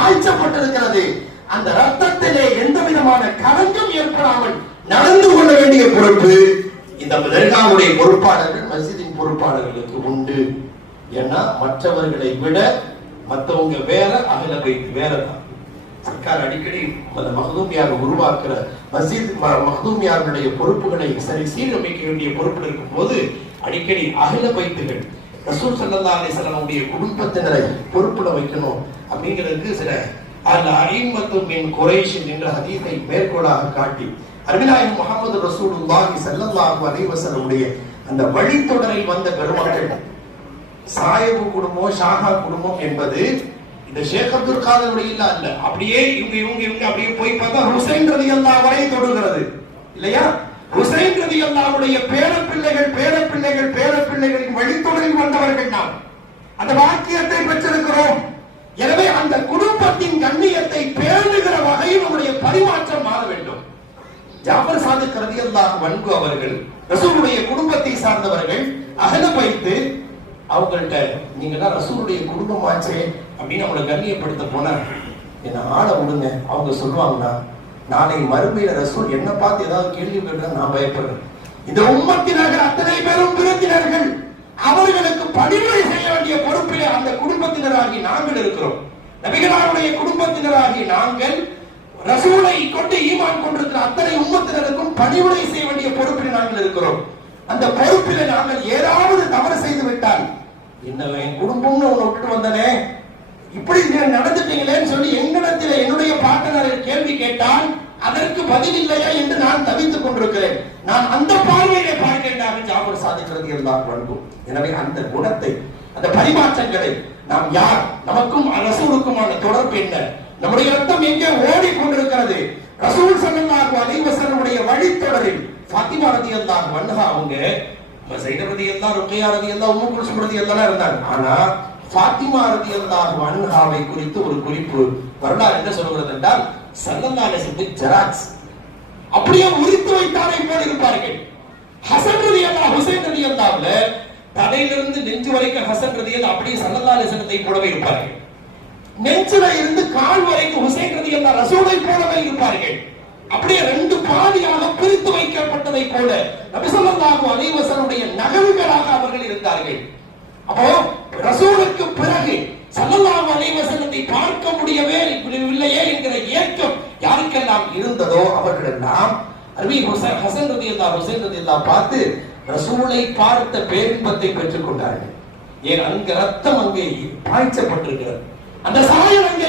பாய்ச்சப்பட்டிருக்கிறது. அந்த ரத்தத்திலே எந்த விதமான கலங்கம் ஏற்படாமல் நடந்து கொள்ள வேண்டிய பொறுப்பு இந்த தர்காவுடைய பொறுப்பாளர்கள், மஸ்ஜிதின் பொறுப்பாளர்களுக்கு உண்டு. ஏன்னா மற்றவர்களை விட மற்றவங்க வேற, அகல பைத் வேற தான். சர்க்கார் அடிக்கடி அந்த மஹ்தூமியாக உருவாக்குற மஸ்ஜித் மஹ்தூமியாருடைய பொறுப்புகளை சரி சீரமைக்க வேண்டிய பொறுப்பில் இருக்கும் போது அடிக்கடி அகல பைத்துகள் ரசூல் ஸல்லல்லாஹு அலைஹி வஸல்லம் குடும்பத்தினரை பொறுப்புல வைக்கணும் அப்படிங்கிறதுக்கு சில குறைஷ் என்ற ஹதீஸை மேற்கோளாக காட்டி அருமைநாயகம் முஹம்மது ரசூலுல்லாஹி ஸல்லல்லாஹு அலைஹி வஸல்லம் அந்த வழித்தொடரில் வந்த பெருமக்கள் சாயிபு குடும்பம், ஷாஹா குடும்பம் என்பது இந்த ஷேக் அப்துல் காதர் இல்ல அல்ல. அப்படியே இவங்க அப்படியே போய் பார்த்தா ஹுசைன் ரலியல்லாஹு வரை தொடுகிறது இல்லையா? ஹுசைன் ரலியல்லாஹுடைய பேரப்பிள்ளைகளின் வழித்தொடரில் வந்தவர்கள் நாம் அந்த வாக்கியத்தை பெற்றிருக்கிறோம். எனவே அந்த குடும்பத்தின் கண்ணியத்தை பேணுகிற வகையில் நம்முடைய பரிமாற்றம் மாற வேண்டும். ஜாஃபர் சாதிக் ரலியல்லாஹு அன்ஹு அவர்கள் ரசூலுடைய குடும்பத்தை சார்ந்தவர்கள், அஹ்ல பைத். அவங்கள்ட்ட நீங்க தான் ரசூலுடைய குடும்பமாச்சே அப்படின்னு அவங்களை கண்ணியப்படுத்த போனா என்ன ஆள விடுங்க. அவங்க சொல்லுவாங்கன்னா நாளை மறுமையில ரசூல் என்ன பார்த்து ஏதாவது கேள்வி கேட்டா நான் பயப்படுறேன். இந்த உம்மத்தினர்கள் அத்தனை பேரும் விருந்தினர்கள், அவர்களுக்கு பணிவுரை செய்ய வேண்டிய பொறுப்பிலே அந்த குடும்பத்தினராகி நாங்கள் இருக்கிறோம். நபிகளாருடைய குடும்பத்தினராகி நாங்கள் ரசூலை கொண்டு ஈமான் கொண்டிருக்கிற அத்தனை உம்மத்தினருக்கும் பணிவுரை செய்ய வேண்டிய பொறுப்பில் நாங்கள் இருக்கிறோம். அந்த பொறுப்பில நாங்கள் ஏதாவது தவறு செய்து விட்டால் என்ன என் குடும்பம்னு உன்னை விட்டுட்டு வந்தனே இப்படி நடந்துட்டீங்களேன்னு சொல்லி எங்களிடத்தில் என்னுடைய பார்ட்னர் கேள்வி கேட்டால் அதற்கு பதில் இல்லையா என்று நான் தவித்துக் கொண்டிருக்கிறேன். நான் அந்த பார்வையிலே பார்க்கின்றாக ஜாஃபர் சாதிக் ரலியல்லாஹு அன்ஹு. எனவே அந்த குணத்தை, அந்த பரிமாற்றங்களை நாம் யார், நமக்கும் ரசூலுக்குமான தொடர்பு என்ன, நம்முடைய ரத்தம் எங்கே ஓடிக்கொண்டிருக்கிறது, ரசூல் ஸல்லல்லாஹு அலைஹி வஸல்லம் வழித்தொடரில் ஃபாத்திமா ரலியல்லாஹு அன்ஹா அவங்க ஸைனப் ரலியல்லாஹு, ருக்கையா ரலியல்லாஹு, உம்மு குல்சூம் ரலியல்லாஹு இருந்தாங்க. ஆனா ஃபாத்திமா ரலியல்லாஹு அன்ஹாவை குறித்து ஒரு குறிப்பு வரலாறு என்ன சொல்கிறது என்றால் ஸல்லல்லாஹு அலைஹி வஸல்லம் ஜராக்ஸ் அப்படியே உரித்து வைத்தாலே போல இருப்பார்கள். ஹசன் ரலியல்லாஹு, ஹுசைன் ரலியல்லாஹுல தலையிலிருந்து நெஞ்சு வரைக்கும் ஹசன் ரலியல்லாஹு அப்படியே ஸல்லல்லாஹு அலைஹி வஸல்லத்தை போலவே இருப்பார்கள். நெஞ்சில இருந்து கால் வரைக்கும் ஹுசைன் ரலியல்லாஹு ரசூலை போலவே இருப்பார்கள். அப்படியே ரெண்டு பாதியாக பிரித்து வைக்கப்பட்டதை போல நபி ஸல்லல்லாஹு அலைஹி வஸல்லம் நகல்களாக அவர்கள் இருந்தார்கள். அப்போ ரசூலுக்கு பிறகு ஸல்லல்லாஹு அலைஹி வஸல்லத்தை பார்க்க முடியவே இல்லையே என்கிற ஏக்கம் யாருக்கெல்லாம் இருந்ததோ அவர்களெல்லாம் ஹசன் ரலியல்லாஹு, ஹுசைன் ரலியல்லாஹு பார்த்து ரசூலை பார்த்த பேரின்பத்தை பெற்றுக் கொண்டார்கள். ஏன் அங்க ரத்தம் அங்கே பாய்ச்சப்பட்டிருக்கிறது, அந்த சாயம் அங்கே